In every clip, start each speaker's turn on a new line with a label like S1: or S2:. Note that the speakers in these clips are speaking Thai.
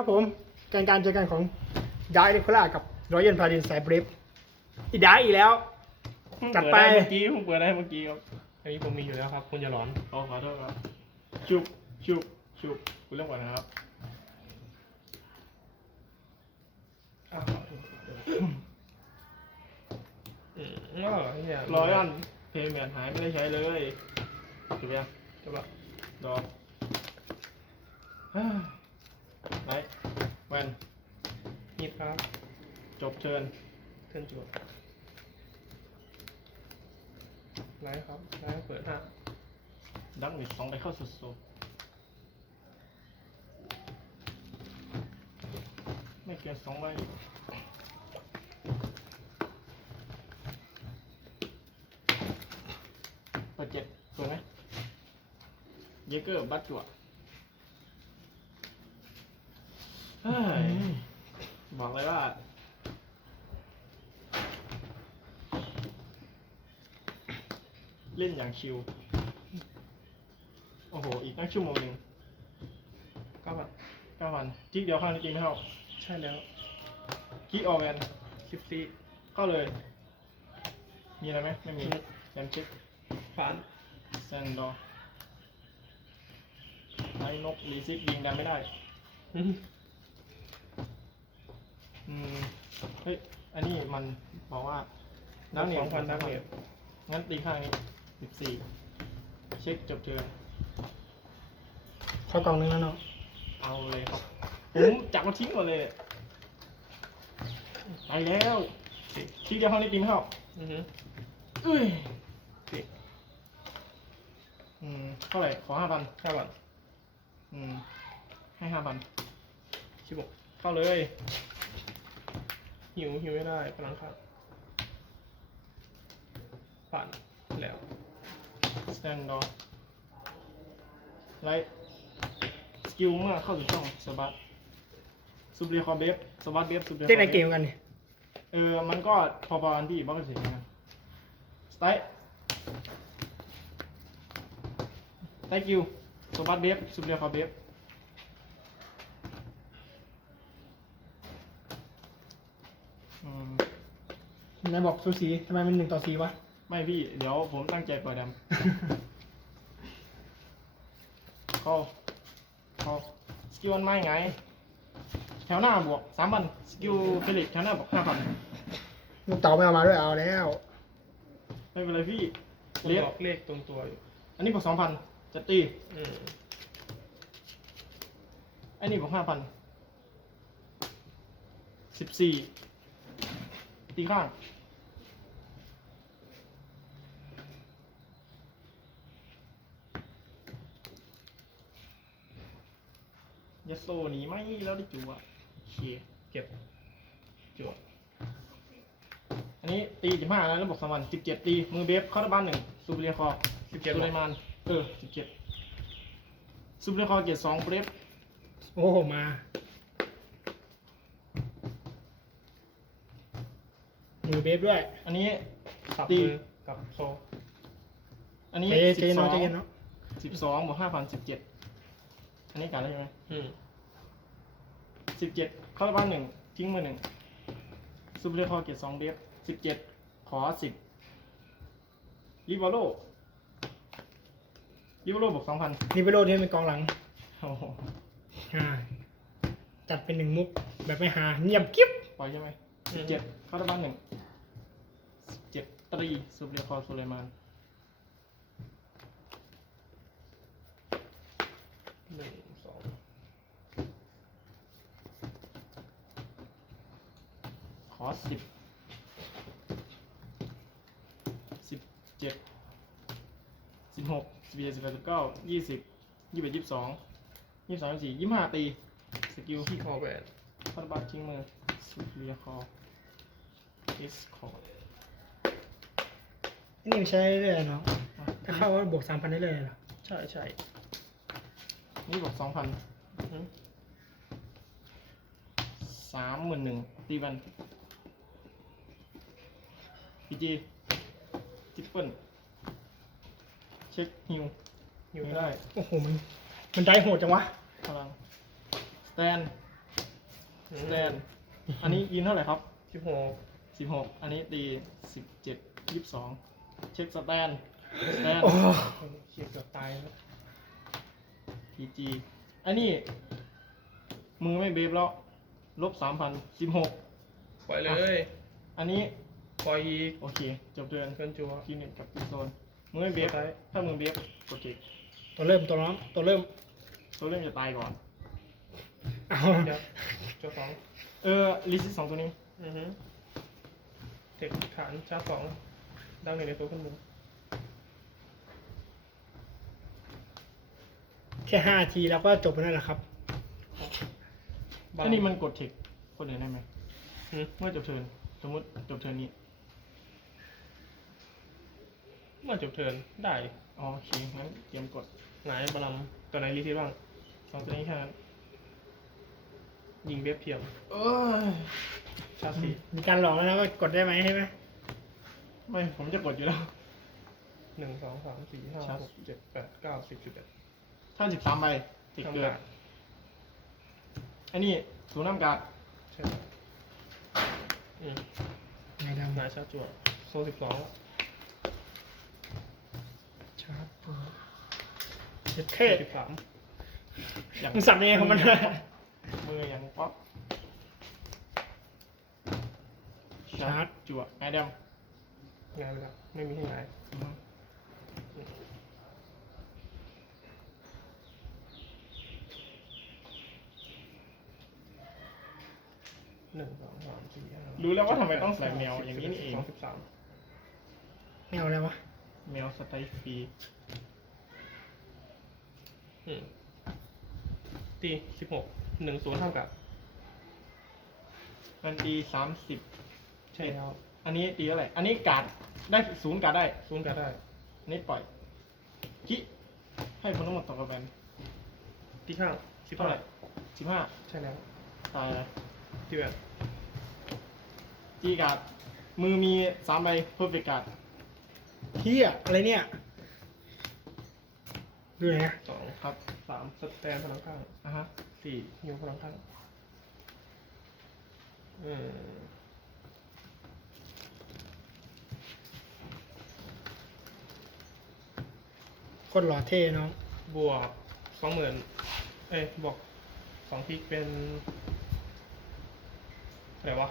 S1: ครับผมการการเจอกันของดายเดคล่ากับรอยัลพาดินสายบริฟอีดายอีกแล้ว จัดไป
S2: เมื่อกี้ผมเปิดได้เมื่อกี้ครับอันนี้ผมมีอยู่แล้วครับ คุณอย่าร้อน
S3: โอ้ขอโทษครับชุบชุบชุบคุณเริ่มก่อนนะครับ
S2: อ้าวอืมก็เนี่ย
S3: ร้อยอันเพย์แมนหายไม่ได้ใช้เลยจบยัง
S2: จบละ
S3: ดอกเฮ้ย ไหนแวน
S2: นิดครับ
S3: จบเชิญ
S2: เทิร์นจวดไลฟ์ครับไลฟ์เปิดห้า
S3: ดักหนึ่งสองไปเข้าสุดโซไม่เกินสองใบเปิดเจ็ดเปิดไหมเยเกอร์บัตจั่ว เฮ้ยบอกเลยว่าเล่นอย่างชิว โอ้โห อีกตั้งชั่วโมงหนึ่ง
S2: ก็แบบ
S3: เก้าวันทิกเดียวเข้าจริงๆไม่เข้า
S2: ใช่แล้ว
S3: คิกออแวน
S2: คลิปซี
S3: เข้าเลย มีอะไรไหมไม่มีแยมเช็ค
S2: ผ่าน
S3: แซนดอร์ไอ้นกรีซิกยิงดันไม่ได้
S2: อืม
S3: อืมเฮ้ยอันนี้มันบอกว่าน้ำเหนี
S2: ส
S3: ยว
S2: องพันน้ำเหนียว
S3: งั้นตีข้างนี้สิบสี่เช็คจบเทิร์น
S1: เข้ากล่องนึงแล้วเนาะ
S3: เอาเลยครับผมจับมาทิ้งหมดเลยไปแล้วทีเดียวเข้านี้ตีไม่เข้า
S2: อือฮึ
S3: เอ้ย
S2: สิ
S3: อืมเท่าไหร่ขอห้าพัน
S2: ห้าบาท
S3: อืมให้ห้าพัน
S2: ชิบก
S3: เข้าเลย
S2: หิวหิวไม่ได้พลังขาดผ่านแล้ว
S3: สแตนดอร์ไลท์สกิลเมื่อเข้าสู่ช่องสบัดซูเปอร์คอร์เบฟสบัดเบฟซูเปอร์
S1: เล่นในเกมกันนี่
S3: เออ มันก็พอๆกันพี่บ้ากันเสียงกันสไตล์สไตล์กิวสบัดเบฟซูเปอร์คอร์เบฟอืม
S1: นายบอกสูสีทำไมมันหนึ่งต่อสีวะ
S3: ไม่พี่ เดี๋ยวผมตั้งใจเปิดดำเข้าเข้าสกิลอันไม่ไง แถวหน้าบวกสามพันสกิลเฟลิกแถวหน้าบวกห้าพัน
S1: ลูกเต๋าไม่เอามาด้วยเอาแล้ว
S3: ไม่เป็นไรพี่
S2: ผม
S3: เลีย
S2: บอกเลขตรงตัวอยู่
S3: อันนี้บวกสองพันจะตี
S2: อืม
S3: อันนี้บวกห้าพันสิบสี่ตีข้าง ยาโซหนีไหมแล้วได้จูอะโอเค
S2: เก็บจวด
S3: อันนี้ตีสิบห้าแล้วบอกสามวันสิบเจ็ดตีมือเบฟเข้าด้านบ้านหนึ่งซูเปอร์เรียคอ
S2: สิบเจ็ด
S3: สุไลมานเออสิบเจ็ดซูเปอร์เรียคอเจ็ดสองเบฟ
S1: โอ้โหมามือเบฟด้วย
S3: อันนี้
S2: สับ
S3: ตี
S2: มือกับโซ
S3: อันนี้
S1: เจ
S3: สิ
S1: เจ
S3: บส
S1: เนาะ
S3: อง
S1: เจเย็นเนาะ
S3: สิบสองบวกห้าพันสิบเจ็ดอั นนี้กันแล้วใช่ไหม
S2: อืม
S3: สิบเจ็ดเข้าด้านบ้านหนึ่งทิ้งมือหนึ่งซูเปอร์เรียคอเจ็ดสองเบฟสิบเจ็ดขอสิบลิบาโลลิบาโลบวกสองพัน
S1: นี่ไปโลดที่เป็นกองหลัง
S3: โอ้โห
S1: อ่าจัดเป็นหนึ่งมุกแบบไม่หาเงียบกิ๊บ
S3: ปล่อยใช่ไหมสิบเจ็ดเข้าด้านบ้านหนึ่งสิบเจ็ดตรีซูเปอร์เรียคอสุไลมาน
S2: หนึ่งส อง
S3: ขอสิบสิบเจ็ดสิบหกสิบเจ็ดสิบแปดสิบเก้ายี่สิบยี่สิบเอ็ดยี่สิบสองยี่สิบสามยี่สิบสี่ยี่สิบห้าตีสกิล
S2: ที่คอแหวน
S3: พัดบัตทิ้งมือสุดเรียคอเอสคอร์
S1: อันนี่มันใช้ได้เลยเนาะถ้าเข้าก็บวกสามพันได้เลยเหรอ
S2: ใช่ใช่
S3: นี่บอกสองพัน
S2: อือฮึ
S3: สามหมื่นหนึ่งตีบัน พีจีทิปเปิลเช็คฮิว
S2: อยู่
S3: ไม่
S2: ได้
S3: ได้
S1: โอ้โห มัน มันได้โหดจังวะ
S3: พลัง สแตน สแตน อันนี้ยินเท่าไหร่ครับ
S2: สิบหก
S3: สิบหกอันนี้ตีสิบเจ็ดยี่สิบสองเช็คสแตน สแตน
S1: โอ้
S2: เฉียดเกือบตายครับ
S3: พีจีอันนี้ มือไม่เบฟแล้ว ลบสามพันสิบหก
S2: ปล่อยเลย
S3: อันนี้
S2: ปล่อยอีก
S3: โอเค จบเดือน
S2: เกินจัว
S3: ทีหนึ่งกับทีโซนมือไม่เบฟ
S2: ไป
S3: ถ้ามือเบฟโอเค
S1: ตัวเริ่มตัวน้องตัวเริ่ม
S3: ตัวเริ่มจะตายก่อน
S1: เอา
S2: เดี๋ยวจัวสอง
S3: เออลิซิสสองตัวนี้
S2: อือฮึเทคฐานชาร์จสองดังหนึ่งในตัวขึ้นมือ
S1: แค่ห้าทีแล้วก็จบไปนั่นแหละครับ
S2: บ้า
S3: อันนี้มันกดเทคคนอื่นได้ไหม
S2: หืม
S3: เมื่อจบเทิร์นสมมติจบเทิร์นนี้
S2: เมื่อจบเทิร์นได้
S3: อ๋อโอเคงั้นเตรียมกด
S2: ไหนบาลัมตัวไหนรีทีบ้าง
S3: สองตัวนี้แค่นั้น
S2: ยิงเว็บเทียม
S3: เอ้ย
S2: ชาร์จสี่
S1: มีการหลอกแล้วนะว่ากดได้ไหมใช่ไหม
S3: ไม่ผมจะกดอยู่แล้ว
S2: หนึ่งสองสามสี่ห้า
S3: ชาร์จ
S2: หกเจ็ดแปดเก้าสิบสิบเอ็ด
S3: ถ้าสิบสามใบติดเกิ
S2: ทำ
S3: ด
S2: การ
S3: อันนี้ศูนย์น้ำการ์ด
S2: ใช่อืม
S1: ไงดำ
S2: นายชาร์จจั่วโซสิบสอง
S1: ชาร์จตัวเจ็ดเท่
S2: สิบสาม
S3: อย่าง
S1: มึงสับยังไงของมัน
S3: มืออย่างป๊อป
S1: ชาร์จ
S3: จั่วไอเดม
S2: งานไปแล้วไม่มีที่ไหนหนึ่งสองสามสี่ห้า
S3: รู้แล้วว่าทำไมต้องใส่แมวอย่างนี้นี่เอง
S2: สองสิบสาม
S1: ไม่เอาแล้ววะ
S3: แมวสไตล์ฟรี
S2: อืมตีสิบหกหนึ่งศูนย์เท่ากับ
S3: มันดีสามสิบ
S2: ใช่แล้ว
S3: อันนี้ตีเท่าไหร่อันนี้การ์ดได้ศูนย์การ์ดได้
S2: ศูนย์ก็ได้
S3: อันนี้ปล่อยคิให้คนทั้งหมดตกกับแบน
S2: ที่ข้างสิบ
S3: เท่าไหร่สิบห้า
S2: ใช่แล้ว
S3: ตายเลย
S2: ที่แบบ
S3: จีการ์ดมือมีสามใบเพอร์เฟกการ์ด
S1: เฮียอะไรเนี่ยดูหน่อยนะ
S2: สอง
S3: ครับ
S2: สามสแตนพลังข้าง
S3: อะฮะ
S2: สี่ฮิวพลังข้างอืม
S1: โคนหล่อเท่น้อง
S2: บวกสองหมื่นเอ้ยบวกสองพิกเป็นอะไรวะ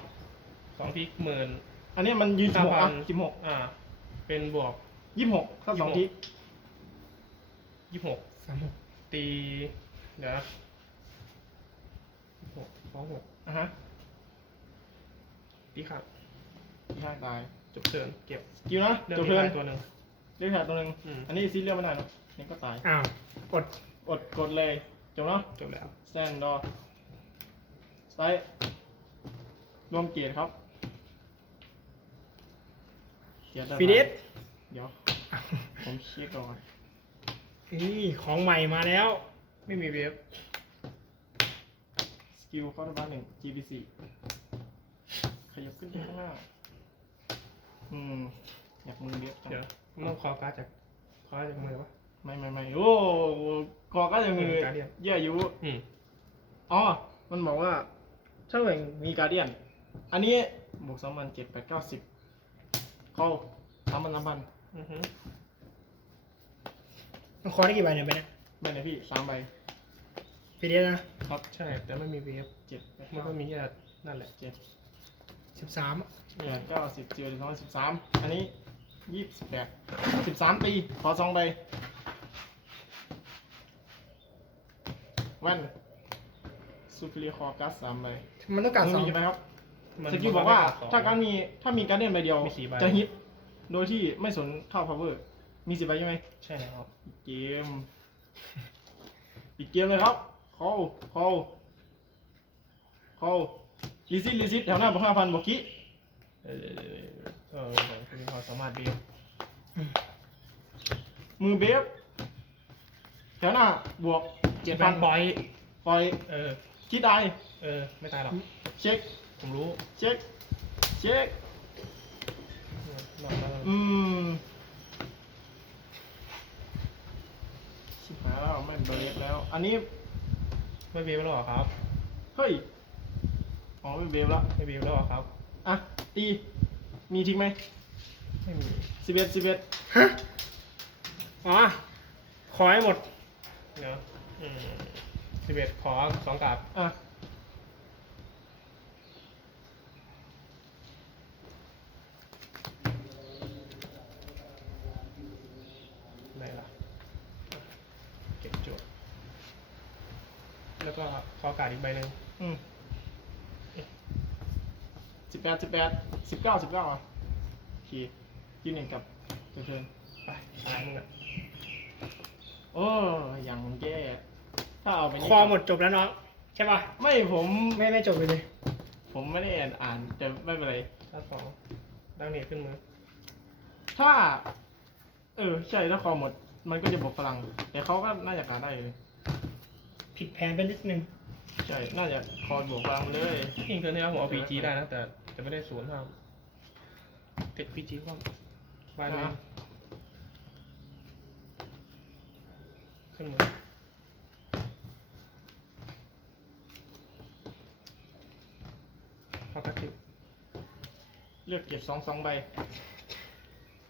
S2: สองพิกหมื่น
S3: อันนี้มันยืนสิบหกอะ
S2: 9,000
S3: สิบหก
S2: อ่า เป็นบวก
S3: ยี่สิบหกถ้าสองที
S2: ยี่หก
S1: สามหก
S2: ตีเดี๋ยวนะหกสองหก
S3: อะฮะ
S2: ตีขาด
S3: ที่ห้าตาย
S2: จบเทิร์นเก็บ
S3: สกิลนะ
S2: เรื่อง
S3: จบ
S2: นี้
S3: เพื่อน
S2: ได้ตัวหนึ่ง
S3: เรียกแถบตัวหนึ่ง
S2: อืม
S3: อันนี้ซีเรียลไม่ได้เนอะนี่ก็ตาย
S1: อ้าวกด
S3: อดกดเลยจบเนาะ
S2: จบแล้ว
S3: แซนดอสไตล์รวมเกียรติครับ เกียรติ
S1: ฟีเดส
S3: เดี๋ยว ผมเช็คก่อน
S1: นี่ของใหม่มาแล้ว
S2: ไม่มีเวฟ
S3: สกิลเข้าที่บ้านหนึ่ง GBC ขยับขึ้นไปข้างหน้าอืม อยากมือเรียบจัง
S2: เดี๋ยวมันต้องคอการ์ดจากคอการ์ดจากมือวะ
S3: ไม่ไม่ไม่โอ้คอก็จะมือ
S2: เออ Guardian
S3: เยื่ออายุ
S2: อืม
S3: อ๋อ มันบอกว่า ถ้าเหมือนมีการเดียน อันนี้บวกสองพันเจ็ดแปดเก้าสิบ เข้าสามพันสามพัน
S2: อือฮึ
S1: มันคอได้กี่ใบเนี่ยไปเนี่ย
S3: ใบไหนพี่สามใบ
S1: ฟีเดสนะ
S3: ครับ
S2: ใช่ แต่ไม่มีเวฟ
S3: เจ็ดแปด
S2: มัน
S3: เก้า
S2: ก็มีแค่นั่นแหละ
S3: เจ็ด
S1: สิบสาม
S3: แปดเก้าสิบเจ็ดสองสิบสามอันนี้ยี่สิบแปดสิบสามตีขอสองใบแว่นซูเปอร์คอร์กัสสามใบ
S1: มันต้องการสอง
S3: มีไหมครับ
S2: มัน
S3: สกิลบอกว่า
S2: สอง
S3: ถ้าการมีถ้ามีการเดียนใบเดียว
S2: มีสี่ใบ
S3: จะฮิต โดยที่ไม่สนค่า power มีสิบใบใช่ไหม
S2: ใช่แล้ว
S3: ปิดเกมปิดเกมเลยครับ call call call รีซิตรีซิตแถวหน้าบวกห้าพันบวกคิ
S2: เออเออเออคุณมีความสามารถเบฟ
S3: มือเบฟแถวหน้าบวกเจ็ดพัน
S2: ปล่อย
S3: ปล่อย
S2: เออ
S3: คิดได้
S2: เออ ไม่ตายหรอก
S3: เช็ค
S2: ผมรู้
S3: เช็ค เช็ค
S2: นอนแล้ว
S3: อืม ชิบหายแล้วไม่เบรฟแล้ว อันนี้
S2: ไม่เบฟแล้วเหรอครับ
S3: เฮ้ย อ๋อไม่เบฟแล้ว
S2: ไม่บิวแล้วเหรอครับ
S3: อะ ตี มีทิ้งไหม
S2: ไม่มี
S3: สิบเอ็ดสิบเอ็ด
S1: ฮะอ๋อ ขอให้หมด
S2: เนาะอืมสิบเอ็ดขอสองกราบ
S3: อะ
S2: ไหนล่ะเก็บโจทย์ แล้วก็ขอการดอีกใบหนึ่ง
S3: อืมสิบแปดสิบแปดสิบเก้าสิบเก้าอะโอเคยืนหนึ่งกับตัวเชิญ
S2: ไปตายมึงอะ
S3: โอ้อย่างแย่ถ้าเอาไปนี่
S1: คอหมดจบแล้วน้องใช่ป่ะ
S3: ไม่ผม
S1: ไม่ไม่จบเลยเลย
S3: ผมไม่ได้อ่านอ่านแต่ไม่เป็นไร
S2: ชาร์จสองดังเนตขึ้นมือ
S3: ถ้า เออ ใช่ถ้าคอหมด มันก็จะบวกพลัง แต่เขาก็น่าจะการได้เลย
S1: ผิดแผนไปนิดนึง
S3: ใช่ น่าจะคอยบวกพลังเลย
S2: จริงๆเทิร์นที่แล้วผมเอาพีจีได้นะ แต่แต่ไม่ได้ศูนย์ห้ามติดพีจีว่าบ้านนี้
S3: อะ
S2: ขึ้นมือเข้าตะคิว
S3: เลือกเก็บสองสองใบ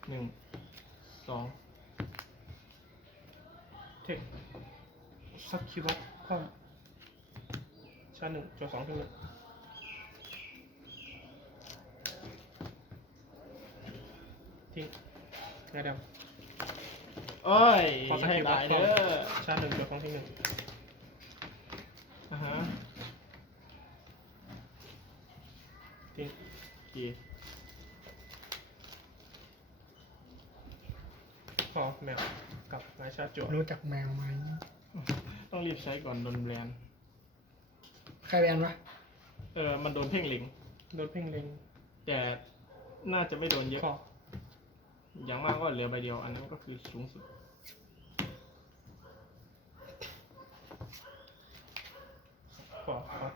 S3: หนึ่งสอง
S2: เทคสักคิวบ็อก คอมชาร์จหนึ่งจอสองขึ้นมือทิ้งไงดำ
S3: โอ้ย
S2: ขอส
S3: ให้
S2: กิล
S3: ห
S2: วั
S3: ลา
S2: ด
S3: ย
S2: คอ
S3: เด้
S2: ม
S3: อ
S2: ชาร์จหนึ่งจอสองทิ้งหนึ่ง
S3: อ่าฮะ
S2: ทิ้ง
S3: โอเค
S2: พอแมวกับไม้ชาร์จจั่ว
S1: รู้จักแมวไหม
S3: ต้องรีบใช้ก่อนโดนแบรนด์
S1: ใครแบนวะ
S3: เออมันโดนเพ่งเล็ง
S2: โดนเพ่งเล็ง
S3: แต่น่าจะไม่โดนเยอะ
S2: พอ
S3: อย่างมากก็เหลือใบเดียว อันนั้นก็คือสูงสุด
S2: พอพอ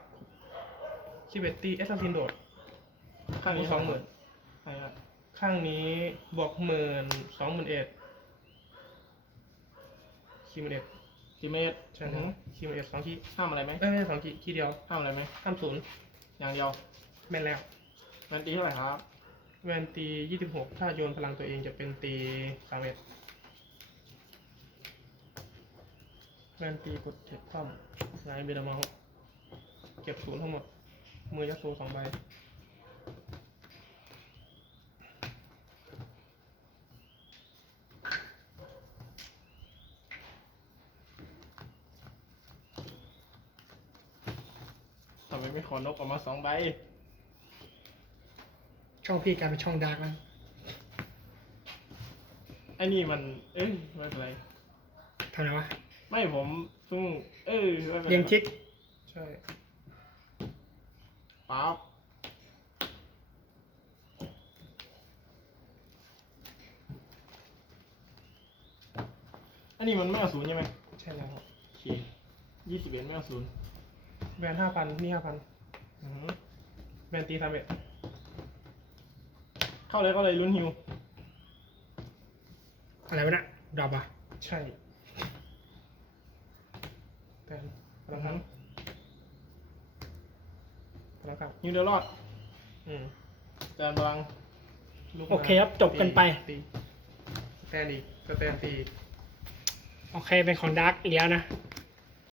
S2: คิวเบตตีเอสซันตินโดด
S3: ข้างนี้
S2: สองหมื่น
S3: ใช่ครับ
S2: ข้างนี้บวกหมื่นสองหมื่นเอ็ดคีย์หมื่นเอ็ด
S3: สี่เมตร
S2: ใช่
S3: อือ
S2: ไหม
S3: หือ
S2: คีย์หมื่นเอ็ดสองคีย์
S3: ห้ามอะไรไหม
S2: เอ้ยไม่ใช่สองคีย์คีย์เดียว
S3: ห้ามอะไรไหม
S2: ห้ามศูนย์
S3: อย่างเดียว
S2: แม่นแล้ว
S3: มันตีเท่าไหร่ครับ
S2: แวนตียี่สิบหกถ้าโยนพลังตัวเองจะเป็นตีสามเอ็ดแวนตีกดเจ็ดคว่ำย้ายเบดาเมาส์เก็บศูนย์ทั้งหมด มือยัดโซสองใบ
S3: ทำไมไม่ขอน กออกมาสองใบ
S1: ช่องพี่กลายเป็นช่องดาร์กแล้ว
S3: ไอ้นี่มัน เอ้ยไม่เป็นไร
S1: ทำไงวะ
S3: ไม่ผมเพิ่งเอ้ยไม่เป็นไร
S1: เรียงทิก
S2: ใช่
S3: ปั๊บอันนี้มันไม่เอาศูนย์ใช่ไหม
S2: ใช่แล้ว
S3: โอเคยี่สิบเอ็ดไม่เอาศูนย์
S2: แวนห้าพันนี่ห้าพัน
S3: อือหือ
S2: แวนตีสามเอ็ด
S3: เข้าเลยเข้าเลยลุ้นฮิว
S1: อะไรวะเนี่ยดรอปอะ
S2: ใช่แตนพลังครับพลังครับ
S3: ฮิวเดยวรอด
S2: อืม
S3: แต่พลัง
S2: ลูก
S1: โอเคครับจบกันไป
S2: ตีสแตนอีกสแตนตี
S1: โอเคเป็นของดาร์กอีกแล้วนะ